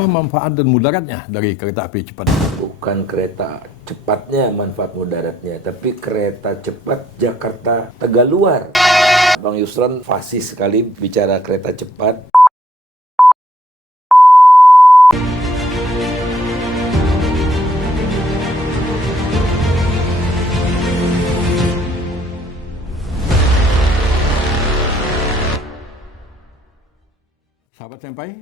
Apa manfaat dan mudaratnya dari kereta api cepat? Bukan kereta cepatnya manfaat mudaratnya, tapi kereta cepat Jakarta Tegaluar. Bang Yusron fasih sekali bicara kereta cepat. Sahabat Senpai,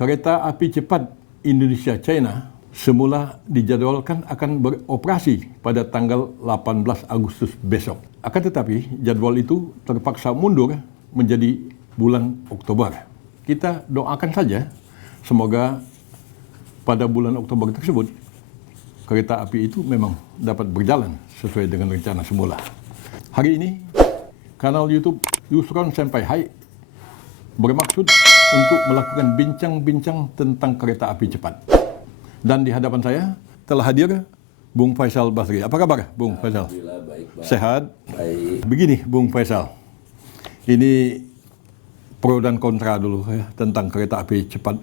kereta api cepat Indonesia-China semula dijadwalkan akan beroperasi pada tanggal 18 Agustus besok. Akan tetapi, jadwal itu terpaksa mundur menjadi bulan Oktober. Kita doakan saja, semoga pada bulan Oktober tersebut, kereta api itu memang dapat berjalan sesuai dengan rencana semula. Hari ini, kanal YouTube Yusron Senpai Hai bermaksud untuk melakukan bincang-bincang tentang kereta api cepat. Dan di hadapan saya telah hadir Bung Faisal Basri. Apa kabar, Bung Faisal? Alhamdulillah, baik, Bang. Sehat? Baik. Begini, Bung Faisal. Ini pro dan kontra dulu ya, tentang kereta api cepat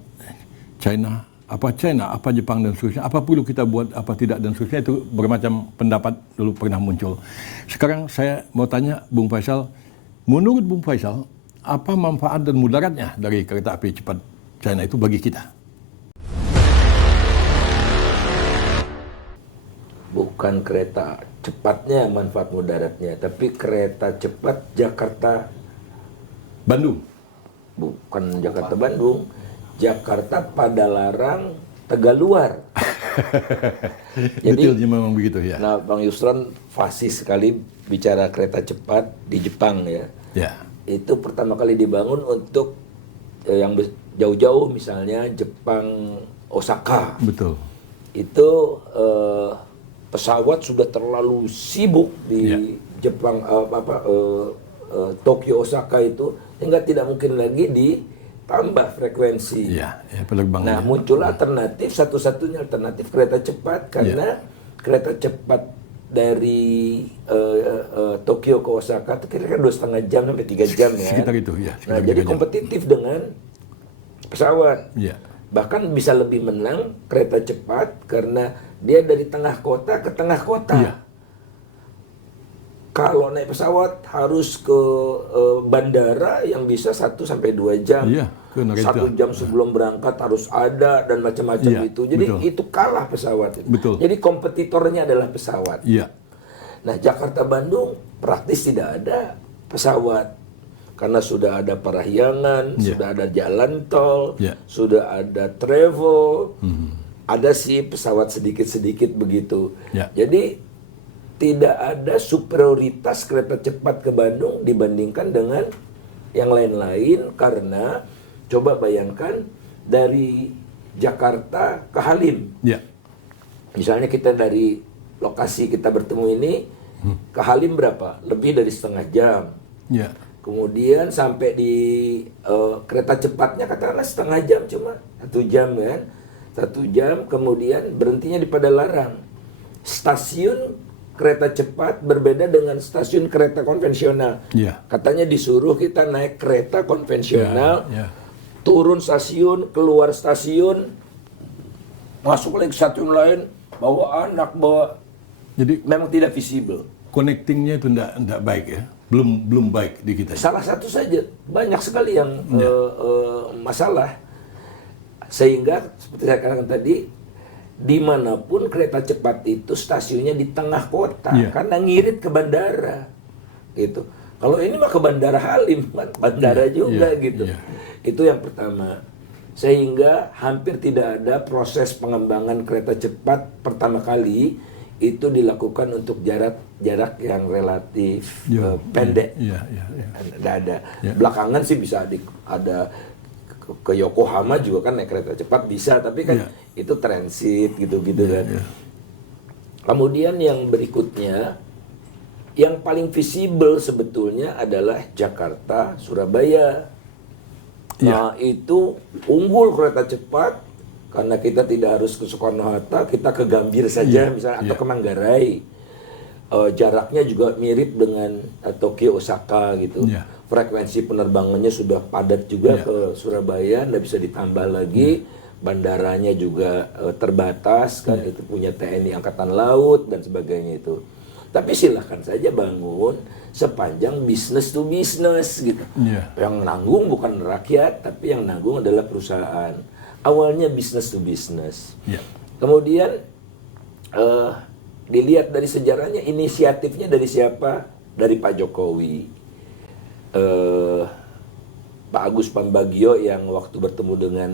China, apa Jepang dan seterusnya. Apa perlu kita buat, apa tidak dan seterusnya. Itu bermacam pendapat dulu pernah muncul. Sekarang saya mau tanya Bung Faisal, menurut Bung Faisal, apa manfaat dan mudaratnya dari kereta api cepat China itu bagi kita? Bukan kereta cepatnya manfaat mudaratnya, tapi kereta cepat Jakarta Bandung. Bukan Jakarta Bandung, Jakarta Padalarang Tegaluar. Detailnya memang begitu ya. Nah, Bang Yusron fasih sekali bicara kereta cepat di Jepang ya. Ya. Itu pertama kali dibangun untuk yang jauh-jauh, misalnya Jepang, Osaka. Betul. Itu pesawat sudah terlalu sibuk di Jepang, Tokyo, Osaka itu, sehingga tidak mungkin lagi ditambah frekuensi. Ya, penerbangan. Nah, muncul alternatif, satu-satunya alternatif kereta cepat, karena kereta cepat dari Tokyo ke Osaka itu kira-kira 2,5 jam sampai 3 jam ya. Sekitar itu ya. Nah, jadi kompetitif dengan pesawat. Ya. Bahkan bisa lebih menang kereta cepat karena dia dari tengah kota ke tengah kota. Ya. Kalau naik pesawat harus ke bandara yang bisa 1-2 jam. Iya, ke Narita. 1 jam sebelum berangkat harus ada dan macam-macam itu. Jadi itu kalah pesawat. Betul. Jadi kompetitornya adalah pesawat. Iya. Nah, Jakarta Bandung praktis tidak ada pesawat. Karena sudah ada Parahyangan, sudah ada jalan tol, sudah ada travel. Ada sih pesawat sedikit-sedikit begitu. Jadi tidak ada superioritas kereta cepat ke Bandung dibandingkan dengan yang lain-lain, karena coba bayangkan dari Jakarta ke Halim. Misalnya kita dari lokasi kita bertemu ini ke Halim berapa? Lebih dari setengah jam. Kemudian sampai di kereta cepatnya katakanlah setengah jam, cuma 1 jam kan. 1 jam, kemudian berhentinya di Padalarang. Stasiun kereta cepat berbeda dengan stasiun kereta konvensional. Katanya disuruh kita naik kereta konvensional, turun stasiun, keluar stasiun, masuk lagi ke stasiun lain, bawa anak, Jadi memang tidak visible. Connectingnya itu tidak baik ya, belum baik di kita. Salah satu saja, banyak sekali yang masalah. Sehingga seperti saya katakan tadi, dimanapun kereta cepat itu stasiunnya di tengah kota, karena ngirit ke bandara gitu. Kalau ini mah ke Bandara Halim, bandara juga gitu. Itu yang pertama. Sehingga hampir tidak ada proses pengembangan kereta cepat pertama kali itu dilakukan untuk jarak yang relatif pendek. Tidak ada. Belakangan sih bisa ada ke Yokohama juga kan naik kereta cepat bisa, tapi kan itu transit gitu-gitu kan. Kemudian yang berikutnya, yang paling visible sebetulnya adalah Jakarta Surabaya. Nah, itu unggul kereta cepat karena kita tidak harus ke Soekarno-Hatta, kita ke Gambir saja misalnya, atau ke Manggarai. Jaraknya juga mirip dengan Tokyo Osaka gitu. Frekuensi penerbangannya sudah padat juga ke Surabaya, nggak bisa ditambah lagi. bandaranya juga terbatas kan, itu punya TNI Angkatan Laut dan sebagainya itu. Tapi silahkan saja bangun sepanjang business to business gitu. Yang nanggung bukan rakyat, tapi yang nanggung adalah perusahaan. Awalnya business to business. Kemudian dilihat dari sejarahnya, inisiatifnya dari siapa? Dari Pak Jokowi. Pak Agus Pambagio yang waktu bertemu dengan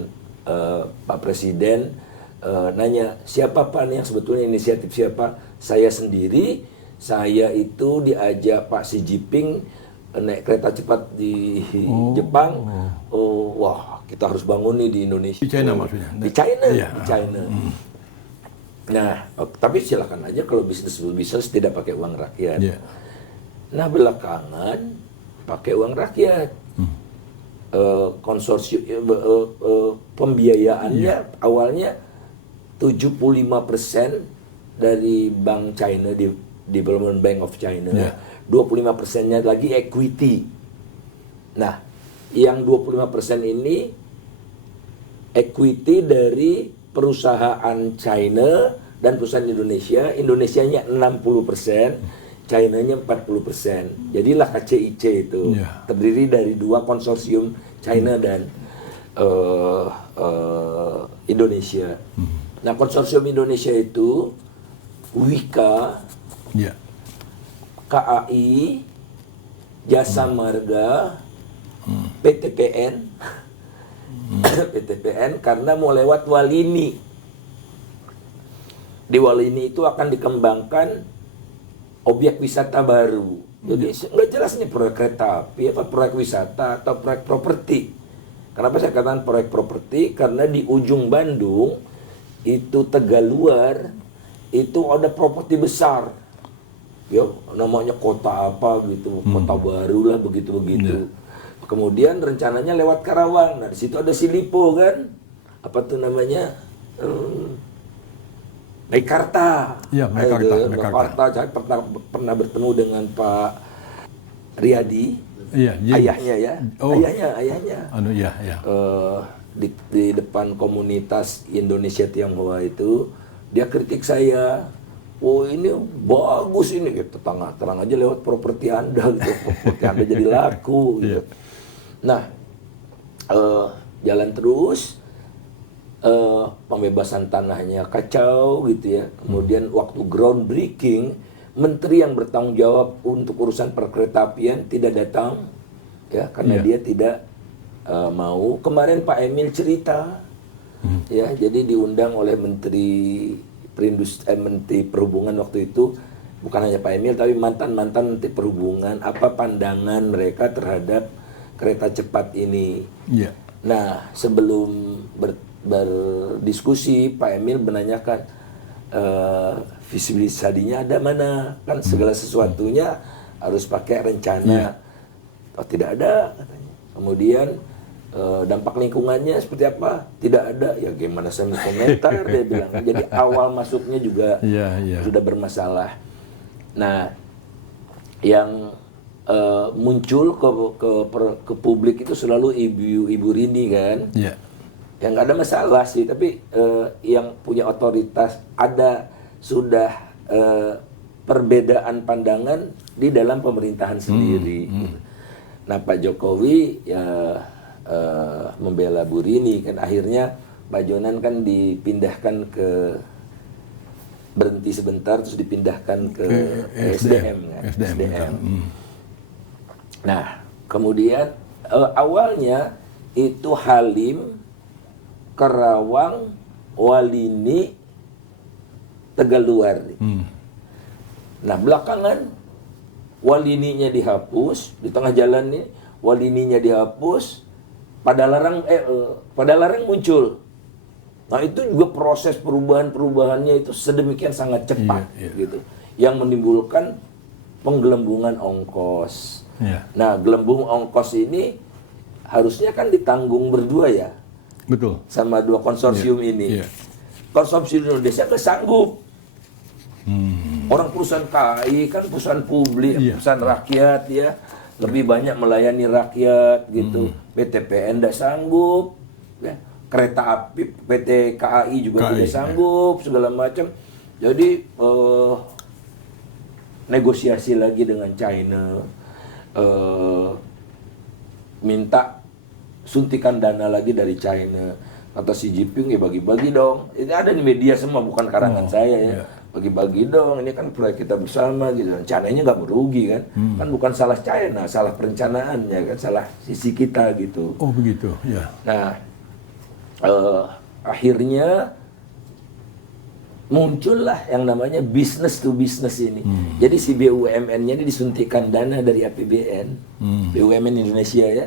Pak Presiden nanya, siapa Pak nih yang sebetulnya inisiatif siapa? Saya sendiri. Saya itu diajak Pak Xi Jinping naik kereta cepat di Jepang. Wah, kita harus bangun nih di Indonesia. Di China maksudnya? Di China, di China. Nah, tapi silakan aja kalau bisnis tidak pakai uang rakyat. Nah, belakangan pakai uang rakyat. Konsorsium pembiayaannya awalnya 75% dari Bank China, Development Bank of China, 25%-nya lagi equity. Nah, yang 25% ini equity dari perusahaan China dan perusahaan Indonesia. Indonesianya 60%, China-nya 40%. Jadilah KCIC itu terdiri dari dua konsorsium China dan Indonesia. Nah, konsorsium Indonesia itu Wika, KAI, Jasa Marga, PTPN, PTPN karena mau lewat Walini. Di Walini itu akan dikembangkan objek wisata baru. Jadi nggak jelas nih proyek kereta api apa proyek wisata atau proyek properti. Kenapa saya katakan proyek properti? Karena di ujung Bandung itu Tegaluar itu ada properti besar. Ya, namanya kota apa gitu, kota baru lah begitu-begitu. Kemudian rencananya lewat Karawang. Nah, di situ ada Silipo kan? Apa tuh namanya? Meikarta. Ya, Meikarta. Saya pernah bertemu dengan Pak Riyadi, ayahnya ya, ayahnya. Di depan komunitas Indonesia Tionghoa itu, dia kritik saya. Oh ini bagus ini, gitu. Terang aja lewat properti Anda, gitu. Properti Anda jadi laku. Gitu. Nah, jalan terus. Pembebasan tanahnya kacau gitu ya. Kemudian waktu groundbreaking, menteri yang bertanggung jawab untuk urusan perkeretaapian tidak datang ya karena dia tidak mau. Kemarin Pak Emil cerita ya, jadi diundang oleh Menteri Perhubungan waktu itu, bukan hanya Pak Emil tapi mantan-mantan Menteri Perhubungan, apa pandangan mereka terhadap kereta cepat ini. Nah, sebelum berdiskusi, Pak Emil menanyakan visibilisasinya ada mana, kan segala sesuatunya harus pakai rencana. Oh, tidak ada katanya. Kemudian dampak lingkungannya seperti apa, tidak ada. Ya gimana saya mau komentar, dia bilang. Jadi awal masuknya juga sudah bermasalah. Nah, yang muncul ke publik itu selalu Ibu Rini kan. Yang nggak ada masalah sih, tapi yang punya otoritas ada sudah perbedaan pandangan di dalam pemerintahan sendiri. Nah, Pak Jokowi ya membela Bu Rini kan, akhirnya Pak Jonan kan dipindahkan berhenti sebentar terus dipindahkan ke SDM kan. SDM. Nah, kemudian awalnya itu Halim, Karawang, Walini, Tegaluar. Nah, belakangan Walininya dihapus, di tengah jalan nih Walininya dihapus, Padalarang muncul. Nah, itu juga proses perubahannya itu sedemikian sangat cepat gitu, yang menimbulkan penggelembungan ongkos. Nah, gelembung ongkos ini harusnya kan ditanggung berdua ya. Betul. Sama dua konsorsium ini. Konsorsium Indonesia nggak sanggup. Orang perusahaan KAI kan perusahaan publik, perusahaan rakyat ya, lebih banyak melayani rakyat gitu. PTPN nggak sanggup. Ya. kereta api PT KAI juga KAI, tidak sanggup segala macam. Jadi negosiasi lagi dengan China, minta suntikan dana lagi dari China. Kata Xi Jinping, ya bagi-bagi dong. Ini ada di media semua, bukan karangan saya ya. Bagi-bagi dong, ini kan proyek kita bersama gitu. China-nya nggak merugi kan. Kan bukan salah China, salah perencanaannya kan, salah sisi kita gitu. Oh begitu, ya. Nah, akhirnya muncullah yang namanya business to business ini. Jadi si BUMN-nya ini disuntikan dana dari APBN, BUMN Indonesia ya,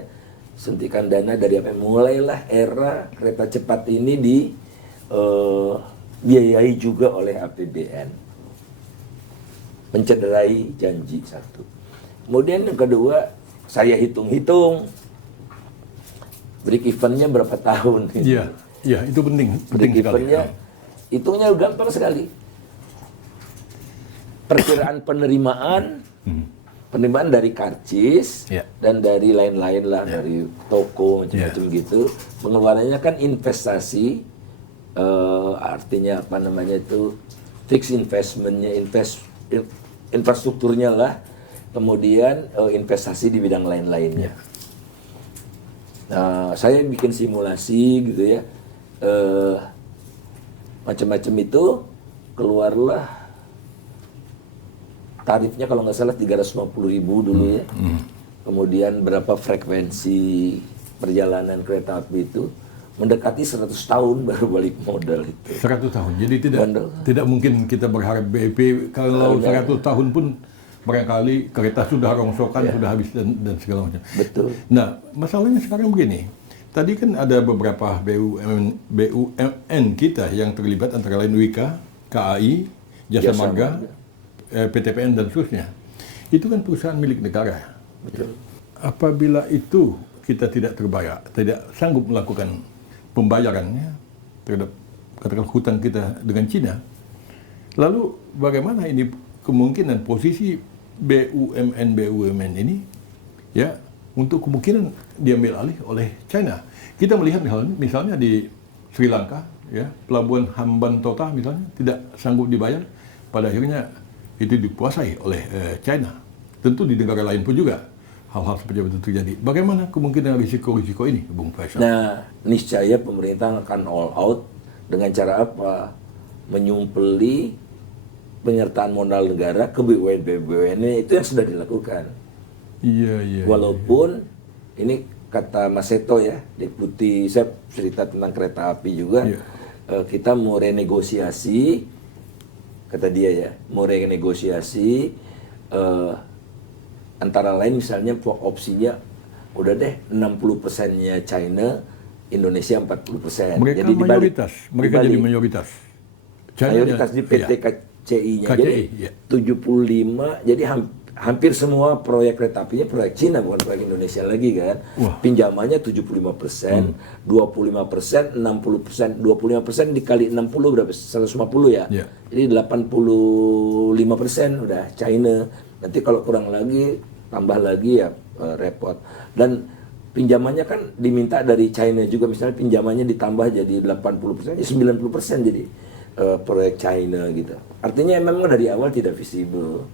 suntikan dana dari APBN. Mulailah era kereta cepat ini dibiayai juga oleh APBN, mencederai janji satu. Kemudian yang kedua, saya hitung-hitung break even-nya berapa tahun? Iya, iya itu penting Break sekali. even-nya hitungnya gampang sekali. Perkiraan penerimaan dari karcis Ya. dan dari lain-lain lah, dari toko macam-macam gitu. Pengeluarannya kan investasi, artinya apa namanya itu, fixed investmentnya, infrastrukturnya lah. Kemudian investasi di bidang lain-lainnya. Nah, saya bikin simulasi gitu ya. Macam-macam itu, keluarlah tarifnya kalau nggak salah 350.000 dulu ya. Kemudian berapa frekuensi perjalanan kereta api itu, mendekati 100 tahun baru balik modal itu. 100 tahun. Jadi tidak mungkin kita berharap BEP kalau 100 tahun pun barangkali kereta sudah rongsokan, sudah habis dan segala macam. Betul. Nah, masalahnya sekarang begini. Tadi kan ada beberapa BUMN kita yang terlibat, antara lain Wika, KAI, Jasa Marga, PTPN dan seterusnya. Itu kan perusahaan milik negara. Betul. Apabila itu kita tidak terbayar, tidak sanggup melakukan pembayarannya terhadap katakan hutang kita dengan Cina, lalu bagaimana ini kemungkinan posisi BUMN ini ya untuk kemungkinan diambil alih oleh China. Kita melihat misalnya di Sri Lanka, ya, pelabuhan Hambantota misalnya tidak sanggup dibayar, pada akhirnya itu dikuasai oleh China. Tentu di negara lain pun juga hal-hal seperti itu terjadi. Bagaimana kemungkinan risiko-risiko ini, Bung Faisal? Nah, niscaya pemerintah akan all out dengan cara apa? Menyumpeli penyertaan modal negara ke BUMN itu yang sudah dilakukan. Iya. Walaupun ini kata Mas Seto ya, Deputi, saya cerita tentang kereta api juga, kita mau renegosiasi, kata dia ya, mau renegosiasi antara lain misalnya opsinya udah deh 60%-nya China, Indonesia 40%. Mereka jadi mayoritas, mereka jadi mayoritas. Mayoritas di PT KCI-nya. Jadi 75, jadi hampir semua proyek kereta apinya proyek Cina, bukan proyek Indonesia lagi kan. Pinjamannya 75%, 25%, 60%, 25% dikali 60 berapa? 150 ya. Jadi 85% udah China. Nanti kalau kurang lagi, tambah lagi ya repot. Dan pinjamannya kan diminta dari China juga, misalnya pinjamannya ditambah jadi 80%, ya 90% jadi proyek China gitu. Artinya memang dari awal tidak visible.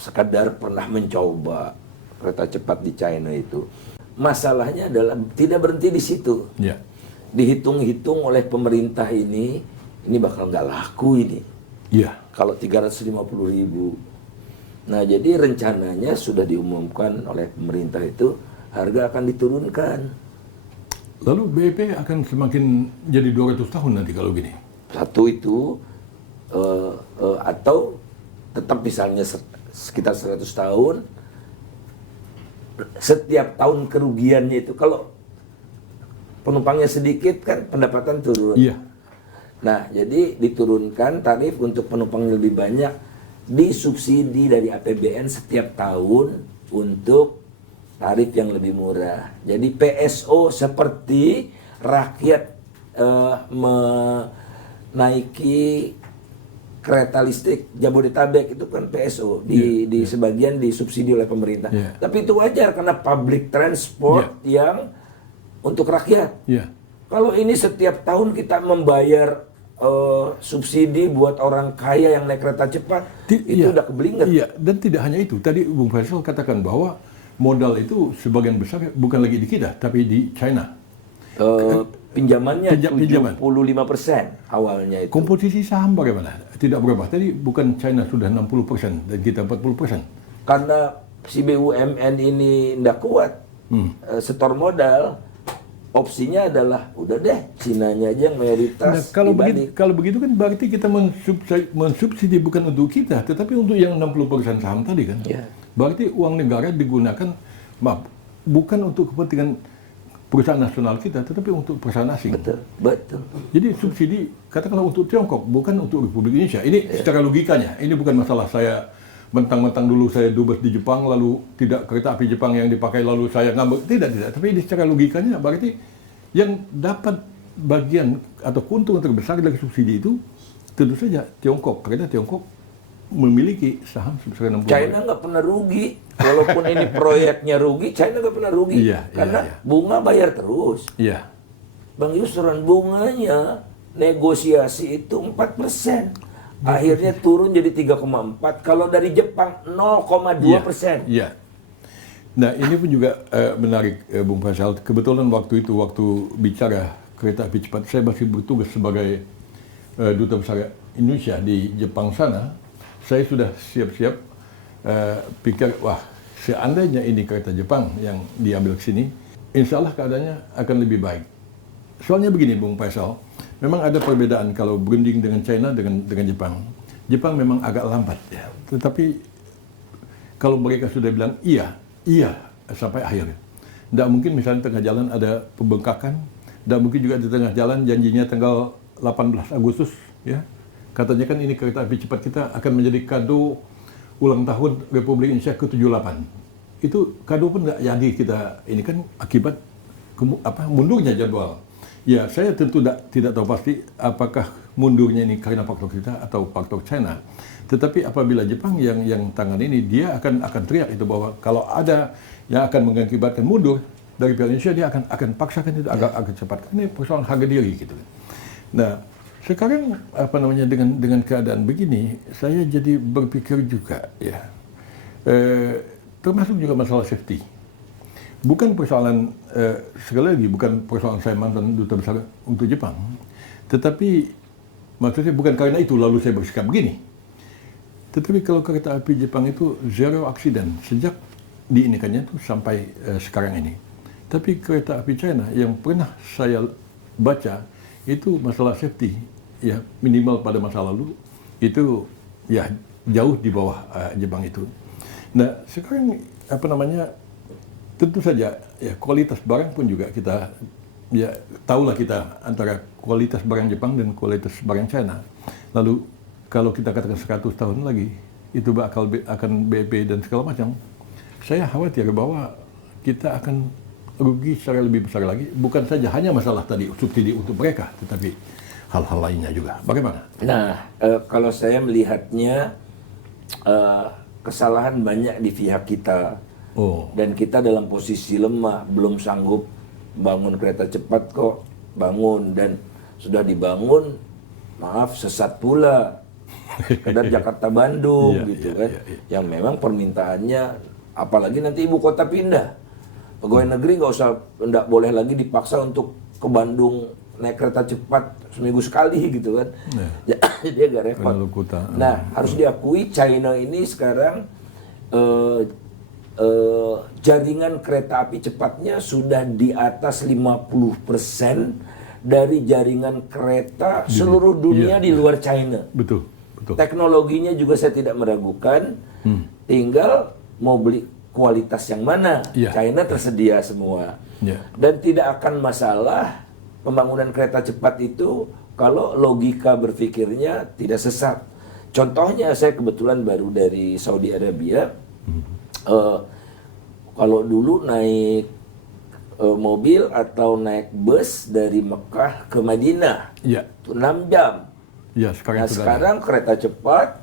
Sekadar pernah mencoba kereta cepat di China itu. Masalahnya adalah tidak berhenti di situ. Dihitung-hitung oleh pemerintah ini bakal nggak laku ini. Kalau 350.000. Nah, jadi rencananya sudah diumumkan oleh pemerintah itu harga akan diturunkan. Lalu BEP akan semakin jadi 200 tahun nanti kalau gini? Satu itu, atau tetap misalnya sekitar 100 tahun, setiap tahun kerugiannya itu, kalau penumpangnya sedikit kan pendapatan turun. Nah, jadi diturunkan tarif untuk penumpang lebih banyak, disubsidi dari APBN setiap tahun untuk tarif yang lebih murah. Jadi PSO seperti rakyat menaiki kereta listrik Jabodetabek itu kan PSO di sebagian disubsidi oleh pemerintah. Tapi itu wajar karena public transport yang untuk rakyat. Kalau ini setiap tahun kita membayar subsidi buat orang kaya yang naik kereta cepat, itu udah keblinger. Iya, dan tidak hanya itu. Tadi Bung Faisal katakan bahwa modal itu sebagian besar bukan lagi di kita, tapi di China. Pinjamannya Pinjaman. 75% awalnya itu. Komposisi saham bagaimana? Tidak berubah. Tadi bukan China sudah 60% dan kita 40%. Karena si BUMN ini tidak kuat, setor modal, opsinya adalah udah deh Cina-nya aja yang mayoritas. Nah, kalau begitu kan berarti kita mensubsidi bukan untuk kita, tetapi untuk yang 60% saham tadi kan. Ya. Berarti uang negara digunakan, maaf, bukan untuk kepentingan perusahaan nasional kita, tetapi untuk perusahaan asing. Betul. Jadi subsidi katakanlah untuk Tiongkok, bukan untuk Republik Indonesia. Ini secara logikanya, ini bukan masalah saya mentang-mentang dulu saya dubes di Jepang, lalu tidak kereta api Jepang yang dipakai, lalu saya ngambek. Tidak. Tapi ini secara logikanya berarti yang dapat bagian atau keuntungan terbesar dari subsidi itu tentu saja Tiongkok. Karena Tiongkok memiliki saham sebesar 60%. China nggak pernah rugi. Walaupun ini proyeknya rugi, China nggak pernah rugi. Karena bunga bayar terus. Iya. Bang Yusron, bunganya negosiasi itu 4%. Akhirnya turun jadi 3,4. Kalau dari Jepang 0,2%. Iya. Nah ini pun juga menarik Bung Faisal. Kebetulan waktu bicara kereta api cepat, saya masih bertugas sebagai duta besar Indonesia di Jepang sana. Saya sudah siap-siap pikir, wah seandainya ini kereta Jepang yang diambil ke sini, insya Allah keadaannya akan lebih baik. Soalnya begini Bung Faisal, memang ada perbedaan kalau berunding dengan China dengan Jepang. Jepang memang agak lambat ya, tetapi kalau mereka sudah bilang iya sampai akhir. Tidak mungkin misalnya tengah jalan ada pembengkakan, tidak mungkin juga di tengah jalan janjinya tanggal 18 Agustus ya. Katanya kan ini kereta api cepat kita akan menjadi kado ulang tahun Republik Indonesia ke-78. Itu kado pun nggak jadi kita, ini kan akibat mundurnya jadwal. Ya, saya tentu tidak tahu pasti apakah mundurnya ini karena faktor kita atau faktor China. Tetapi apabila Jepang yang tangan ini, dia akan teriak itu bahwa kalau ada yang akan mengakibatkan mundur dari pihak Indonesia, dia akan paksakan itu agak cepat. Ini persoalan harga diri gitu. Nah, sekarang dengan keadaan begini, saya jadi berpikir juga ya, termasuk juga masalah safety. Bukan persoalan, sekali lagi, bukan persoalan saya mantan duta besar untuk Jepang. Tetapi, maksudnya bukan karena itu lalu saya bersikap begini. Tetapi kalau kereta api Jepang itu zero accident sejak diinikannya itu sampai sekarang ini. Tapi kereta api China yang pernah saya baca, itu masalah safety, ya minimal pada masa lalu, itu ya jauh di bawah Jepang itu. Nah, sekarang tentu saja ya kualitas barang pun juga kita ya tahulah kita antara kualitas barang Jepang dan kualitas barang China. Lalu kalau kita katakan 100 tahun lagi itu akan BEP dan segala macam, saya khawatir bahwa kita akan rugi secara lebih besar lagi, bukan saja hanya masalah tadi subsidi untuk mereka, tetapi hal-hal lainnya juga. Bagaimana? Nah, kalau saya melihatnya kesalahan banyak di pihak kita. Dan kita dalam posisi lemah, belum sanggup bangun kereta cepat kok, bangun dan sudah dibangun, maaf sesat pula, sekedar Jakarta Bandung gitu kan, yang memang permintaannya, apalagi nanti ibu kota pindah, pegawai negeri nggak boleh lagi dipaksa untuk ke Bandung naik kereta cepat seminggu sekali gitu kan, jadi agak repot. Nah harus diakui China ini sekarang jaringan kereta api cepatnya sudah di atas 50% dari jaringan kereta seluruh dunia di luar China. Betul. Teknologinya juga saya tidak meragukan, tinggal mau beli kualitas yang mana. China tersedia semua. Dan tidak akan masalah pembangunan kereta cepat itu kalau logika berpikirnya tidak sesat. Contohnya saya kebetulan baru dari Saudi Arabia. Kalau dulu naik mobil atau naik bus dari Mekah ke Madinah, itu 6 jam. Sekarang kereta cepat,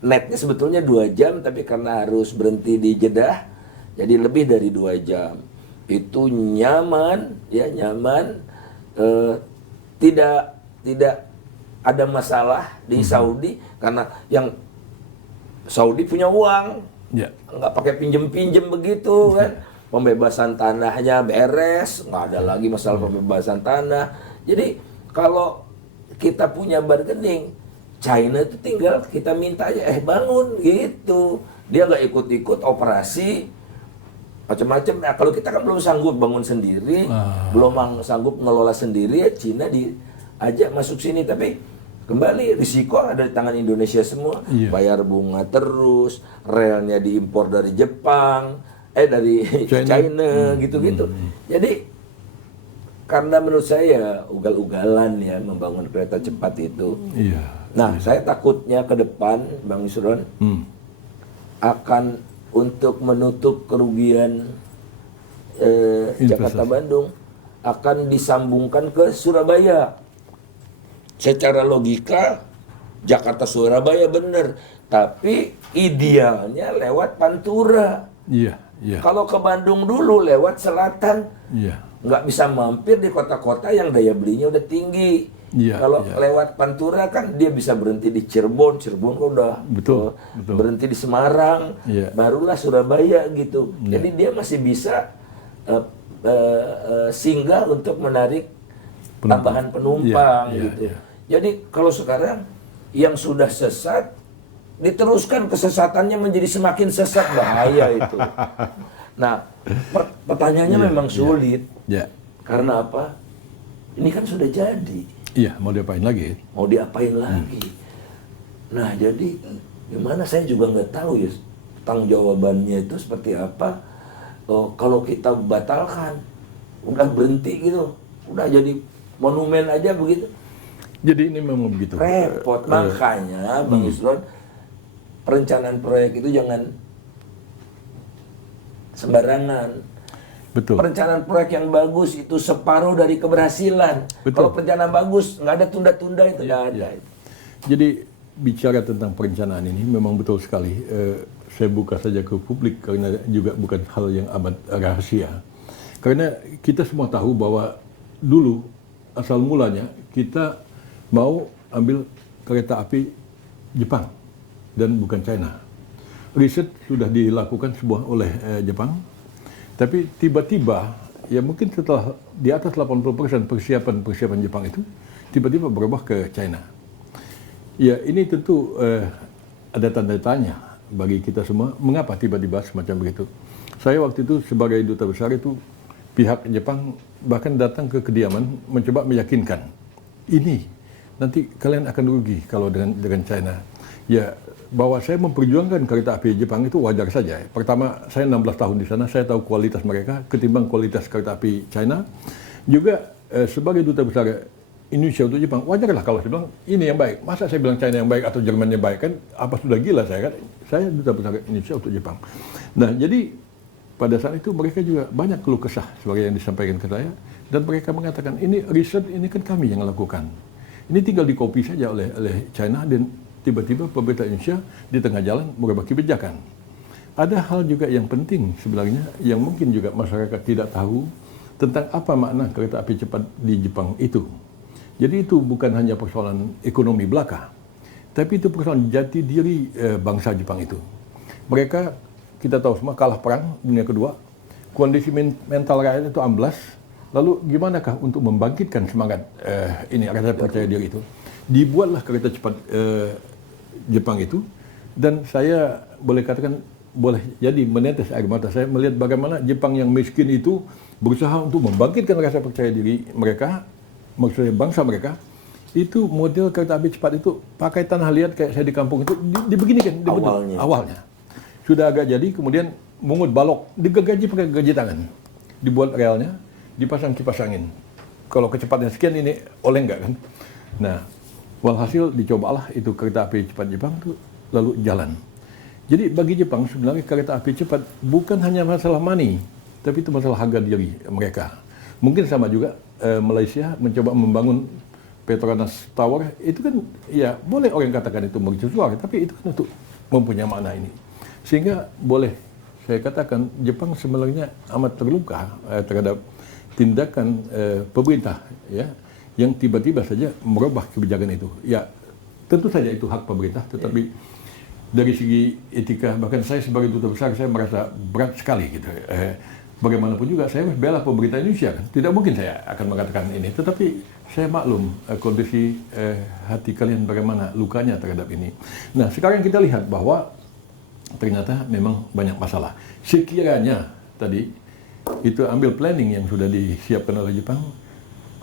netnya sebetulnya 2 jam, tapi karena harus berhenti di Jeddah, jadi lebih dari 2 jam. itu nyaman, ya nyaman, tidak ada masalah di Saudi karena yang Saudi punya uang, nggak pakai pinjem-pinjem begitu kan, pembebasan tanahnya beres, nggak ada lagi masalah pembebasan tanah. Jadi kalau kita punya bargaining, China itu tinggal kita minta aja, bangun gitu, dia nggak ikut-ikut operasi macam-macam. Nah, kalau kita kan belum sanggup bangun sendiri, belum sanggup ngelola sendiri, ya Cina diajak masuk sini. Tapi kembali risiko ada di tangan Indonesia semua. Bayar bunga terus, relnya diimpor dari Jepang, dari China gitu-gitu. Jadi karena menurut saya ugal-ugalan ya membangun kereta cepat itu. Nah, saya takutnya ke depan, Bang Yusron, akan untuk menutup kerugian Jakarta Bandung akan disambungkan ke Surabaya. Secara logika Jakarta Surabaya benar, tapi idealnya lewat Pantura. Kalau ke Bandung dulu lewat selatan, nggak bisa mampir di kota-kota yang daya belinya udah tinggi. Kalau lewat Pantura kan dia bisa berhenti di Cirebon kan udah betul. Berhenti di Semarang, barulah Surabaya gitu. Jadi dia masih bisa singgah untuk menarik tambahan penumpang gitu. Jadi kalau sekarang yang sudah sesat diteruskan kesesatannya menjadi semakin sesat, bahaya itu. Nah, pertanyaannya memang sulit. Karena apa? Ini kan sudah jadi. Mau diapain lagi? Mau diapain lagi? Nah, jadi gimana saya juga nggak tahu ya tanggung jawabannya itu seperti apa. Kalau kita batalkan, udah berhenti gitu, udah jadi monumen aja begitu. Jadi ini memang begitu. Repot, makanya Bang Yusron, perencanaan proyek itu jangan sembarangan. Betul. Perencanaan proyek yang bagus itu separuh dari keberhasilan. Kalau perencanaan bagus, nggak ada tunda-tunda itu, nggak ada. Jadi bicara tentang perencanaan ini memang betul sekali. Saya buka saja ke publik karena juga bukan hal yang amat rahasia. Karena kita semua tahu bahwa dulu asal mulanya kita mau ambil kereta api Jepang dan bukan China. Riset sudah dilakukan oleh Jepang. Tapi tiba-tiba, ya mungkin setelah di atas 80% persiapan Jepang itu, tiba-tiba berubah ke China. Ya ini tentu ada tanda tanya bagi kita semua, mengapa tiba-tiba semacam begitu. Saya waktu itu sebagai duta besar itu, pihak Jepang bahkan datang ke kediaman, mencoba meyakinkan, ini nanti kalian akan rugi kalau dengan China. Ya, bahwa saya memperjuangkan kereta api Jepang itu wajar saja. Pertama, saya 16 tahun di sana, saya tahu kualitas mereka ketimbang kualitas kereta api China. Juga sebagai duta besar Indonesia untuk Jepang, wajarlah kalau saya bilang ini yang baik. Masa saya bilang China yang baik atau Jerman yang baik, kan apa sudah gila saya kan? Saya duta besar Indonesia untuk Jepang. Nah, jadi pada saat itu mereka juga banyak keluh kesah sebagai yang disampaikan ke saya, dan mereka mengatakan ini riset ini kan kami yang lakukan. Ini tinggal di-copy saja oleh China, dan tiba-tiba pemerintah Indonesia di tengah jalan merubah kebijakan. Ada hal juga yang penting sebenarnya yang mungkin juga masyarakat tidak tahu tentang apa makna kereta api cepat di Jepang itu. Jadi itu bukan hanya persoalan ekonomi belaka, tapi itu persoalan jati diri bangsa Jepang itu. Mereka, kita tahu semua, kalah perang dunia kedua, kondisi mental rakyat itu amblas. Lalu gimanakah untuk membangkitkan semangat rasa percaya diri itu? Dibuatlah kereta cepat Jepang itu, dan saya boleh katakan boleh jadi menetes air mata saya melihat bagaimana Jepang yang miskin itu berusaha untuk membangkitkan rasa percaya diri mereka, maksudnya bangsa mereka. Itu model kereta api cepat itu pakai tanah liat kayak saya di kampung itu dibeginikan awalnya. Sudah agak jadi, kemudian mungut balok, digaji pakai gaji tangan, dibuat relnya, dipasang kipas angin. Kalau kecepatan sekian ini oleh enggak kan? Nah, walhasil dicobalah itu kereta api cepat Jepang itu lalu jalan. Jadi bagi Jepang sebenarnya kereta api cepat bukan hanya masalah money, tapi itu masalah harga diri mereka. Mungkin sama juga Malaysia mencoba membangun Petronas Tower, itu kan ya boleh orang katakan itu mercusuar, tapi itu kan untuk mempunyai makna ini. Sehingga boleh saya katakan Jepang sebenarnya amat terluka terhadap tindakan pemerintah ya yang tiba-tiba saja merubah kebijakan itu. Ya, tentu saja itu hak pemerintah, tetapi dari segi etika, bahkan saya sebagai duta besar saya merasa berat sekali gitu. Bagaimanapun juga saya bela pemerintah Indonesia kan. Tidak mungkin saya akan mengatakan ini, tetapi saya maklum kondisi hati kalian bagaimana lukanya terhadap ini. Nah, sekarang kita lihat bahwa ternyata memang banyak masalah. Sekiranya tadi itu ambil planning yang sudah disiapkan oleh Jepang,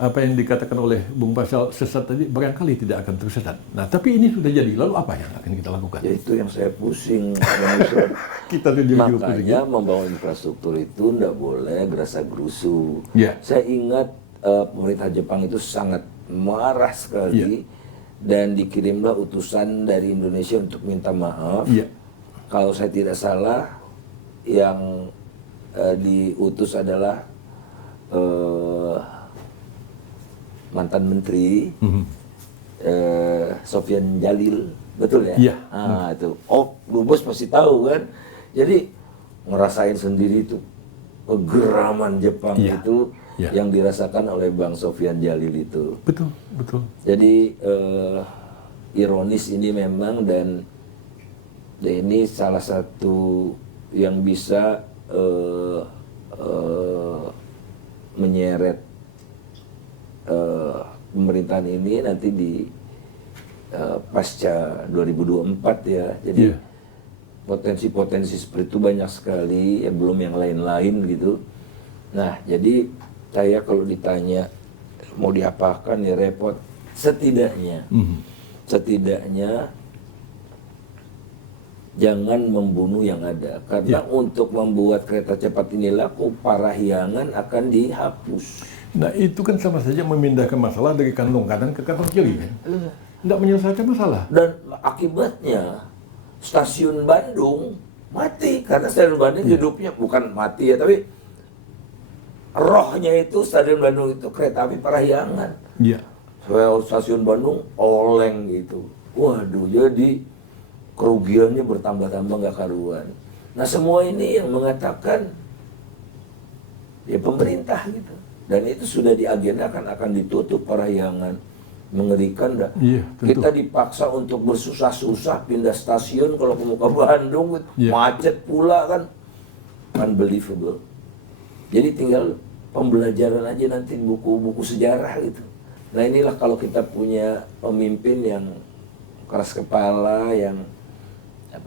apa yang dikatakan oleh Bung Faisal sesat tadi barangkali tidak akan tersesat. Nah, tapi ini sudah jadi, lalu apa yang akan kita lakukan? Ya itu yang saya pusing. Kita tuh jadi pusing. Makanya membangun infrastruktur itu tidak boleh gerasa-gerusu. Ya. Saya ingat pemerintah Jepang itu sangat marah sekali dan dikirimlah utusan dari Indonesia untuk minta maaf. Ya. Kalau saya tidak salah, yang diutus adalah mantan menteri Sofyan Jalil, betul ya? Iya. Ah, itu. Oh, Bu Bos pasti tahu kan. Jadi ngerasain sendiri itu kegeraman Jepang itu yang dirasakan oleh Bang Sofyan Jalil itu. Betul, betul. Jadi ironis ini memang dan ini salah satu yang bisa menyeret pemerintahan ini nanti di pasca 2024 ya. Jadi potensi-potensi seperti itu banyak sekali, ya belum yang lain-lain gitu. Nah, jadi saya kalau ditanya mau diapakan ya repot. Setidaknya jangan membunuh yang ada, karena untuk membuat kereta cepat ini laku, Parahyangan akan dihapus. Nah, itu kan sama saja memindahkan masalah dari kantong kanan ke kantong kiri kan? Tidak menyelesaikan masalah. Dan akibatnya stasiun Bandung mati, karena stasiun Bandung hidupnya bukan mati ya, tapi rohnya itu stasiun Bandung itu kereta api Parahyangan. Iya. Stasiun Bandung oleng gitu. Waduh, jadi kerugiannya bertambah-tambah nggak karuan. Nah, semua ini yang mengatakan ya pemerintah gitu. Dan itu sudah diagendakan akan ditutup Parahyangan. Mengerikan dah. Iya, kita dipaksa untuk bersusah-susah pindah stasiun kalau mau ke Bandung gitu. Macet pula kan. Unbelievable. Jadi tinggal pembelajaran aja nanti buku-buku sejarah gitu. Nah, inilah kalau kita punya pemimpin yang keras kepala, yang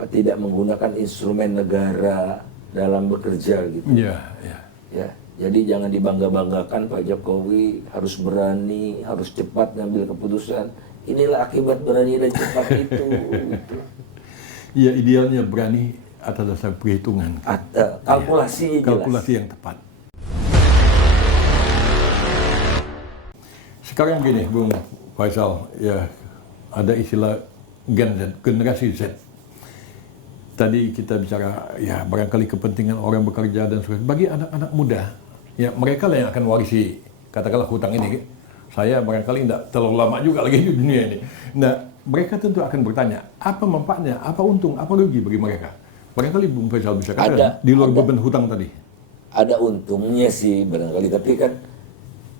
tidak menggunakan instrumen negara dalam bekerja gitu. Ya, jadi jangan dibangga-banggakan Pak Jokowi harus berani, harus cepat ngambil keputusan. Inilah akibat berani dan cepat itu. Gitu. Iya, idealnya berani atas dasar perhitungan. Kalkulasi jelas. Kalkulasi yang tepat. Sekarang begini, Bung Faisal, ya ada istilah Gen Z, generasi Z. Tadi kita bicara ya barangkali kepentingan orang bekerja dan sebagainya. Bagi anak-anak muda, ya mereka lah yang akan warisi katakanlah hutang ini. Saya barangkali tidak terlalu lama juga lagi di dunia ini. Nah, mereka tentu akan bertanya, apa manfaatnya, apa untung, apa rugi bagi mereka? Barangkali Bung Faisal bisa katakan di luar beban hutang tadi. Ada untungnya sih barangkali, tapi kan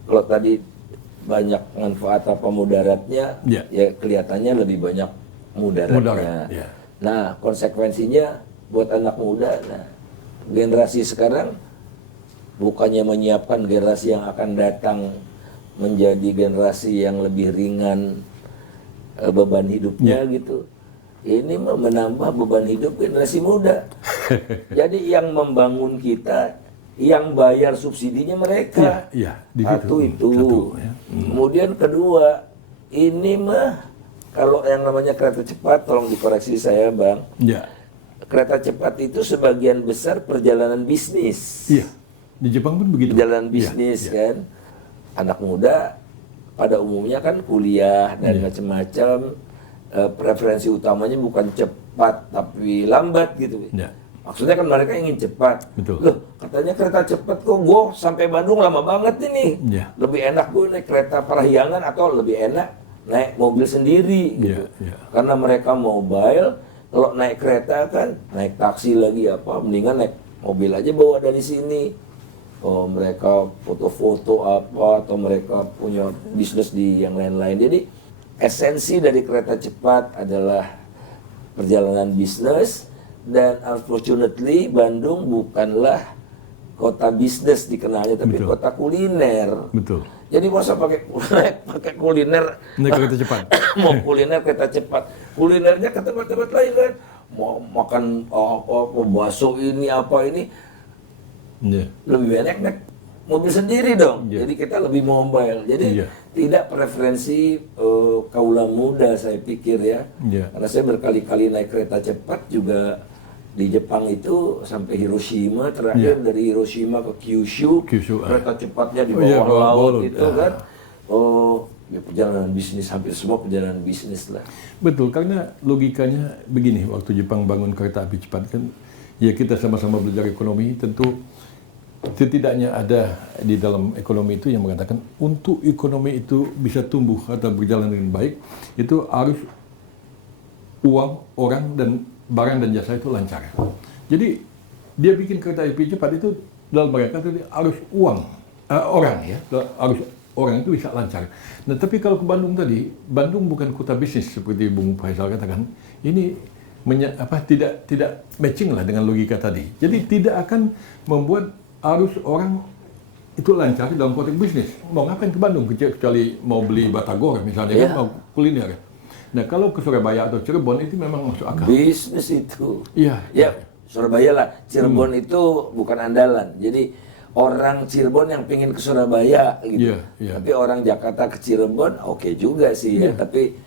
kalau tadi banyak manfaat apa mudaratnya, ya kelihatannya lebih banyak mudaratnya. Nah, konsekuensinya buat anak muda, nah generasi sekarang bukannya menyiapkan generasi yang akan datang menjadi generasi yang lebih ringan beban hidupnya gitu. Ini menambah beban hidup generasi muda. Jadi yang membangun kita, yang bayar subsidinya mereka. Satu itu. Kemudian kedua, ini mah kalau yang namanya kereta cepat, tolong dikoreksi saya Bang. Kereta cepat itu sebagian besar perjalanan bisnis. Iya, di Jepang pun begitu. Perjalanan bisnis kan. Anak muda pada umumnya kan kuliah dan macam-macam. Preferensi utamanya bukan cepat tapi lambat gitu. Maksudnya kan mereka ingin cepat. Loh, katanya kereta cepat kok gue sampai Bandung lama banget ini. Lebih enak gue naik kereta Parahyangan atau lebih enak naik mobil sendiri gitu. Karena mereka mobile, kalau naik kereta kan naik taksi lagi apa, mendingan naik mobil aja bawa dari sini. Oh, mereka foto-foto apa, atau mereka punya bisnis di yang lain-lain. Jadi esensi dari kereta cepat adalah perjalanan bisnis, dan unfortunately Bandung bukanlah kota bisnis dikenalnya, tapi Betul. kota kuliner. Betul. Jadi masa pakai kuliner Naik kereta cepat. mau kuliner kereta cepat, kulinernya ke tempat-tempat lain kan, mau makan apa bakso ini apa ini, Iya. lebih enak naik mobil sendiri dong. Iya. Jadi kita lebih mobile. Jadi Iya. tidak preferensi kaula muda, saya pikir ya. Iya. Karena saya berkali-kali naik kereta cepat juga di Jepang itu sampai Hiroshima, terakhir Iya. dari Hiroshima ke Kyushu, Kyushu, kereta cepatnya di Oh bawah iya, bawah laut laut, itu ah. kan. Oh, ya perjalanan bisnis, hampir semua perjalanan bisnis lah. Betul, karena logikanya begini, waktu Jepang bangun kereta api cepat kan, ya kita sama-sama belajar ekonomi, tentu setidaknya ada di dalam ekonomi itu yang mengatakan untuk ekonomi itu bisa tumbuh atau berjalan dengan baik, itu harus uang, orang, dan barang dan jasa itu lancar. Jadi dia bikin kereta api cepat itu dalam mereka itu harus uang, orang ya, harus orang itu bisa lancar. Nah tapi kalau ke Bandung tadi, Bandung bukan kota bisnis seperti Bung Faisal katakan, ini tidak matching lah dengan logika tadi. Jadi tidak akan membuat arus orang itu lancar dalam konteks bisnis. Mau ngapain ke Bandung kecuali mau beli batagor misalnya kan, mau kuliner. Nah kalau ke Surabaya atau Cirebon itu memang masuk akal. Bisnis itu. Iya. Ya, Surabaya lah. Cirebon itu bukan andalan. Jadi orang Cirebon yang pingin ke Surabaya gitu. Iya, iya. Tapi orang Jakarta ke Cirebon oke juga sih ya. Tapi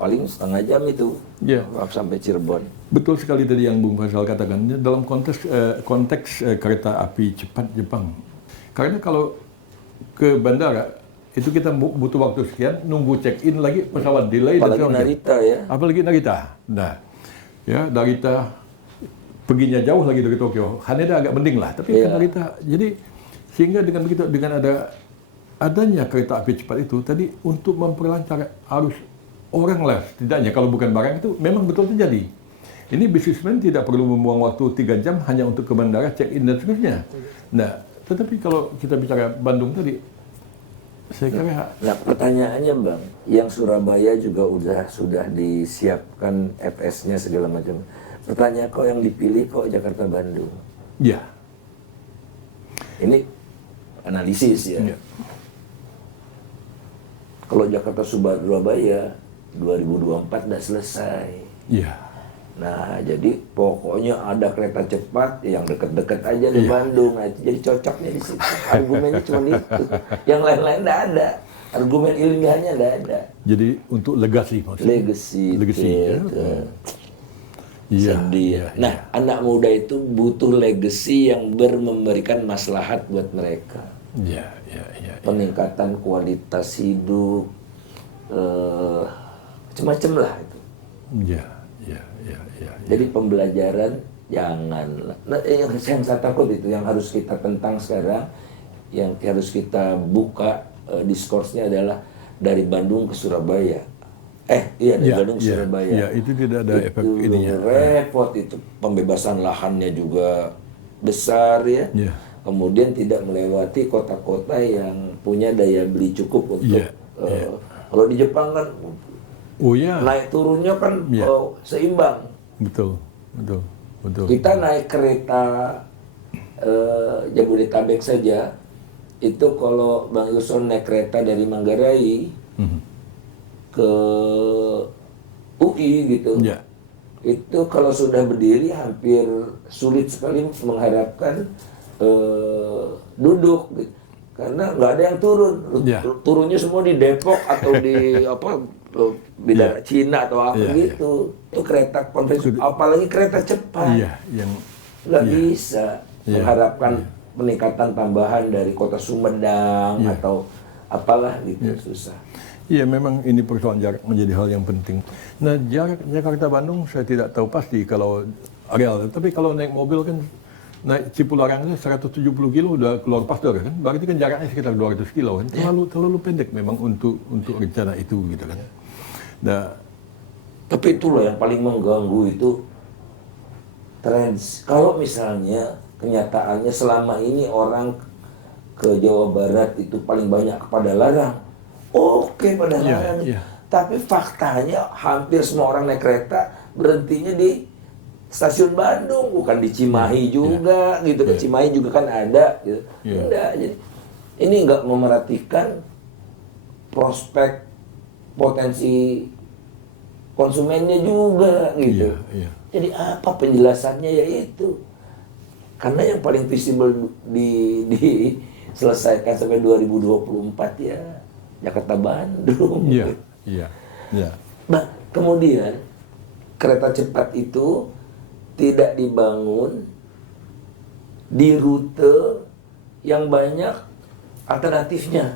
paling setengah jam itu Iya. sampai Cirebon. Betul sekali tadi yang Bung Faisal katakan dalam konteks kereta api cepat Jepang. Karena kalau ke bandara itu kita butuh waktu sekian, nunggu check-in lagi, pesawat delay dan Apalagi segala macam. Narita ya. Apalagi Narita. Nah, ya Narita perginya jauh lagi dari Tokyo. Haneda agak mending lah, tapi kan Narita. Jadi sehingga dengan begitu, dengan adanya kereta api cepat itu tadi untuk memperlancar arus orang lah, setidaknya kalau bukan barang itu memang betul terjadi. Ini bisnismen tidak perlu membuang waktu 3 jam hanya untuk ke bandara, check-in dan seterusnya. Nah, tetapi kalau kita bicara Bandung tadi, saya kira Nah pertanyaannya Bang, yang Surabaya juga sudah disiapkan FS-nya segala macam. Pertanyaan kok yang dipilih kok Jakarta Bandung? ya. Ini analisis ya. Ya. Kalau Jakarta Surabaya 2024 udah selesai. Iya. Nah jadi pokoknya ada kereta cepat yang deket-deket aja di Bandung. Nah, jadi cocoknya di situ. Argumennya cuma itu. Yang lain-lain nggak ada. Argumen ilmiahnya nggak ada. Jadi untuk legasi maksudnya. Legacy. Legacy, ya. Iya. Sedih. iya, Nah anak muda itu butuh legacy yang memberikan maslahat buat mereka. Iya, iya, iya. Peningkatan kualitas hidup, macam-macam lah itu. Iya, iya, iya, iya. Jadi pembelajaran jangan. Nah, yang saya takut itu yang harus kita tentang sekarang, yang harus kita buka diskursnya adalah dari Bandung ke Surabaya. Iya dari Bandung ke Surabaya. Iya, itu tidak ada efek Itu ininya. repot, itu pembebasan lahannya juga besar ya. Iya. Kemudian tidak melewati kota-kota yang punya daya beli cukup untuk Iya, iya. kalau di Jepang kan Oh ya, naik turunnya kan Iya. seimbang. betul, betul, betul. Kita naik kereta Jabodetabek saja itu kalau Bang Yuson naik kereta dari Manggarai Mhm. ke UI gitu. Iya. Itu kalau sudah berdiri hampir sulit sekali mengharapkan duduk gitu. Karena nggak ada yang turun. Ya. Turunnya semua di Depok atau di bidara Cina atau apa Ya, gitu. Itu kereta konvensional, apalagi kereta cepat. Iya, yang Nggak bisa Ya. mengharapkan peningkatan tambahan dari kota Sumedang atau apalah gitu, susah. Iya, memang ini persoalan jarak menjadi hal yang penting. Nah, jarak Jakarta-Bandung saya tidak tahu pasti kalau areal, tapi kalau naik mobil kan naik Cipularang itu 170 kilo udah keluar Pasteur kan, berarti kan jaraknya sekitar 200 kilo kan, terlalu pendek memang untuk rencana itu gitu kan. Nah, Tapi itulah yang paling mengganggu itu trends. Kalau misalnya kenyataannya selama ini orang ke Jawa Barat itu paling banyak kepada Larang, oke pada Larang. Tapi faktanya hampir semua orang naik kereta berhentinya di stasiun Bandung, bukan di Cimahi juga gitu. Ke Cimahi juga kan ada gitu. Enggak, jadi ini enggak memerhatikan prospek potensi konsumennya juga gitu. Jadi apa penjelasannya, ya itu. Karena yang paling visible diselesaikan sampai 2024 ya Jakarta Bandung. Nah, kemudian kereta cepat itu tidak dibangun di rute yang banyak alternatifnya.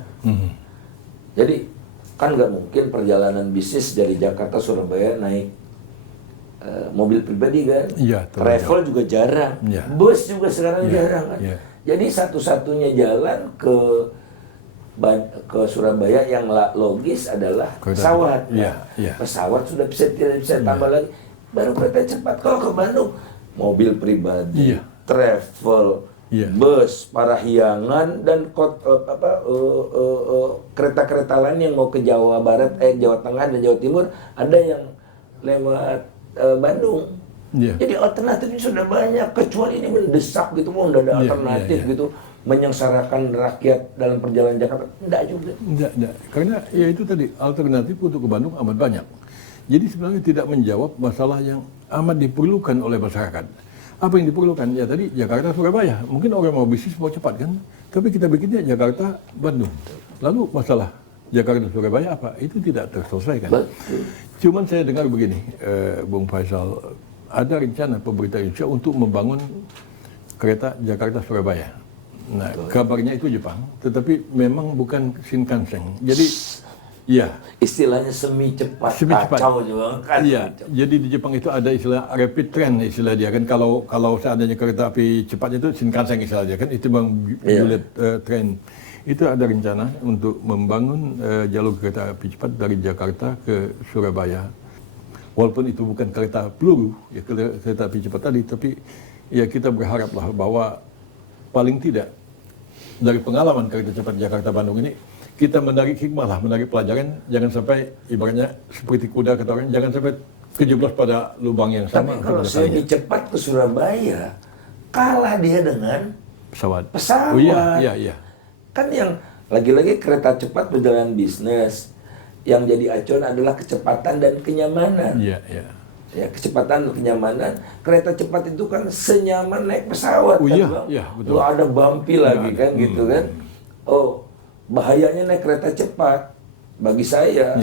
Jadi kan nggak mungkin perjalanan bisnis dari Jakarta Surabaya naik mobil pribadi kan, travel juga jarang, bus juga sekarang jarang kan. Jadi satu-satunya jalan ke Surabaya yang logis adalah pesawat. Pesawat sudah tidak bisa tambah lagi, baru kereta cepat. Kalau ke Bandung mobil pribadi, travel, bus, parahyangan, dan kereta-kereta lain yang mau ke Jawa Barat, Jawa Tengah dan Jawa Timur ada yang lewat Bandung. Jadi alternatifnya sudah banyak, kecuali ini mendesak gitu, mau udah ada alternatif gitu, menyengsarakan rakyat dalam perjalanan Jakarta. Enggak juga. Enggak. Karena ya itu tadi, alternatif untuk ke Bandung amat banyak. Jadi sebenarnya tidak menjawab masalah yang amat diperlukan oleh masyarakat. Apa yang diperlukan? Ya tadi Jakarta Surabaya. Mungkin orang mau bisnis mau cepat kan, tapi kita bikinnya Jakarta Bandung. Lalu masalah Jakarta Surabaya apa? Itu tidak terselesaikan. Cuman saya dengar begini, Bung Faisal, ada rencana pemerintah Indonesia untuk membangun kereta Jakarta Surabaya. Nah, kabarnya itu Jepang, tetapi memang bukan Shinkansen. Jadi istilahnya semi cepat. Kacau juga kan. Jadi di Jepang itu ada istilah rapid train, istilah dia kan. Kalau seandainya kereta api cepat itu Shinkansen istilah dia kan, itu bang bullet train. Itu ada rencana untuk membangun jalur kereta api cepat dari Jakarta ke Surabaya. Walaupun itu bukan kereta peluru, ya kereta api cepat tadi, tapi ya kita berharaplah bahwa paling tidak dari pengalaman kereta cepat Jakarta Bandung ini kita menarik hikmah lah, menarik pelajaran, jangan sampai ibaratnya seperti kuda kata orang, jangan sampai kejeblos pada lubang yang sama. Tapi kalau semi cepat ke Surabaya, kalah dia dengan pesawat. Oh iya. Kan yang lagi-lagi kereta cepat perjalanan bisnis, yang jadi acuan adalah kecepatan dan kenyamanan. Ya, kecepatan dan kenyamanan. Kereta cepat itu kan senyaman naik pesawat kan, Bang. Betul. Kalau ada bumpy lagi kan gitu kan. Oh, bahayanya naik kereta cepat bagi saya.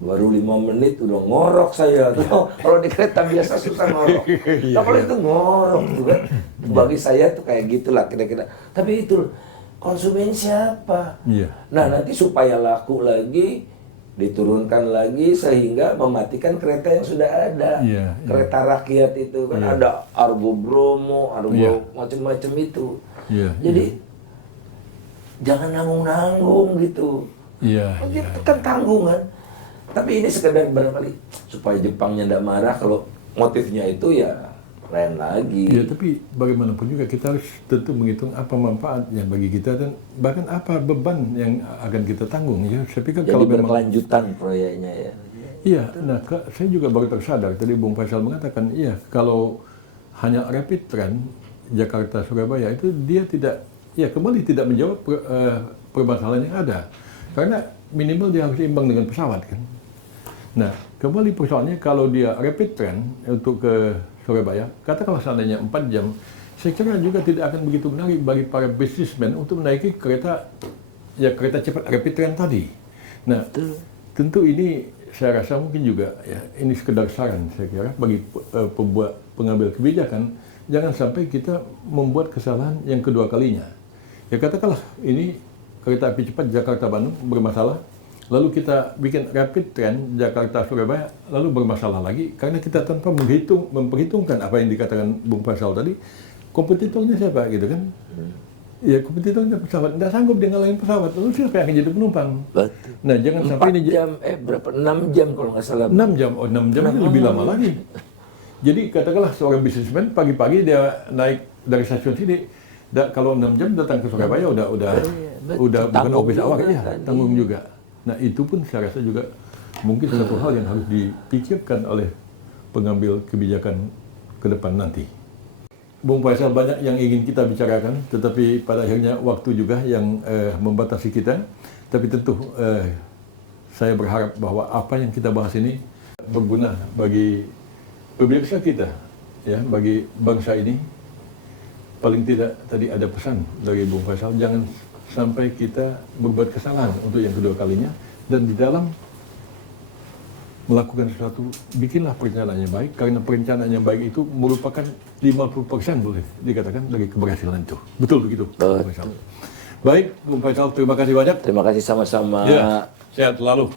Baru 5 menit udah ngorok saya. Kalau di kereta biasa susah ngorok. Nah, kalau itu ngorok tuh kan. Bagi saya tuh kayak gitulah kira-kira. Tapi itu konsumen siapa? Nah, nanti supaya laku lagi diturunkan lagi sehingga mematikan kereta yang sudah ada. Kereta rakyat itu kan ada Argo Bromo, Argo macam-macam itu. Jadi jangan nanggung-nanggung gitu. Itu kan tanggungan. Tapi ini sekedar barangkali supaya Jepangnya tidak marah kalau motifnya itu ya lain lagi. Ya, tapi bagaimanapun juga kita harus tentu menghitung apa manfaatnya bagi kita dan bahkan apa beban yang akan kita tanggung. Ya, saya pikir jadi kalau berkelanjutan proyeknya ya. Iya, nah saya juga baru tersadar tadi Bung Faisal mengatakan, kalau hanya rapid train Jakarta Surabaya itu dia tidak, kembali tidak menjawab permasalahan yang ada. Karena minimal dia harus imbang dengan pesawat kan. Nah, kembali persoalannya kalau dia rapid train untuk ke Surabaya, katakanlah seandainya 4 jam, saya kira juga tidak akan begitu menarik bagi para businessman untuk menaiki kereta cepat rapid train tadi. Nah, tentu ini saya rasa mungkin juga ini sekedar saran saya kira bagi pengambil kebijakan, jangan sampai kita membuat kesalahan yang kedua kalinya. Ya katakanlah ini kereta api cepat Jakarta Bandung bermasalah, lalu kita bikin rapid train Jakarta Surabaya, lalu bermasalah lagi karena kita tanpa memperhitungkan apa yang dikatakan Bung Faisal tadi, kompetitornya siapa gitu kan? Ya kompetitornya pesawat, tidak sanggup dia ngalahin pesawat, lalu siapa yang akan jadi penumpang? Betul. Nah jangan sampai ini 6 jam kalau nggak salah. 6 jam, 6 jam itu lebih lama lagi. Jadi katakanlah seorang bisnismen pagi-pagi dia naik dari stasiun sini, kalau 6 jam datang ke Surabaya udah bukan Tanggung office hour juga ya, kan, tanggung juga. Nah itu pun saya rasa juga mungkin satu hal yang harus dipikirkan oleh pengambil kebijakan ke depan nanti. Bung Faisal, banyak yang ingin kita bicarakan, tetapi pada akhirnya waktu juga yang membatasi kita. Tapi tentu saya berharap bahwa apa yang kita bahas ini berguna bagi pemirsa kita, ya, bagi bangsa ini. Paling tidak tadi ada pesan dari Bung Faisal, jangan sampai kita berbuat kesalahan untuk yang kedua kalinya, dan di dalam melakukan sesuatu, bikinlah perencanaan yang baik, karena perencanaan yang baik itu merupakan 50% boleh dikatakan dari keberhasilan itu. Betul begitu, Bung Faisal. Baik, Bung Faisal, terima kasih banyak. Terima kasih sama-sama. Ya, sehat selalu.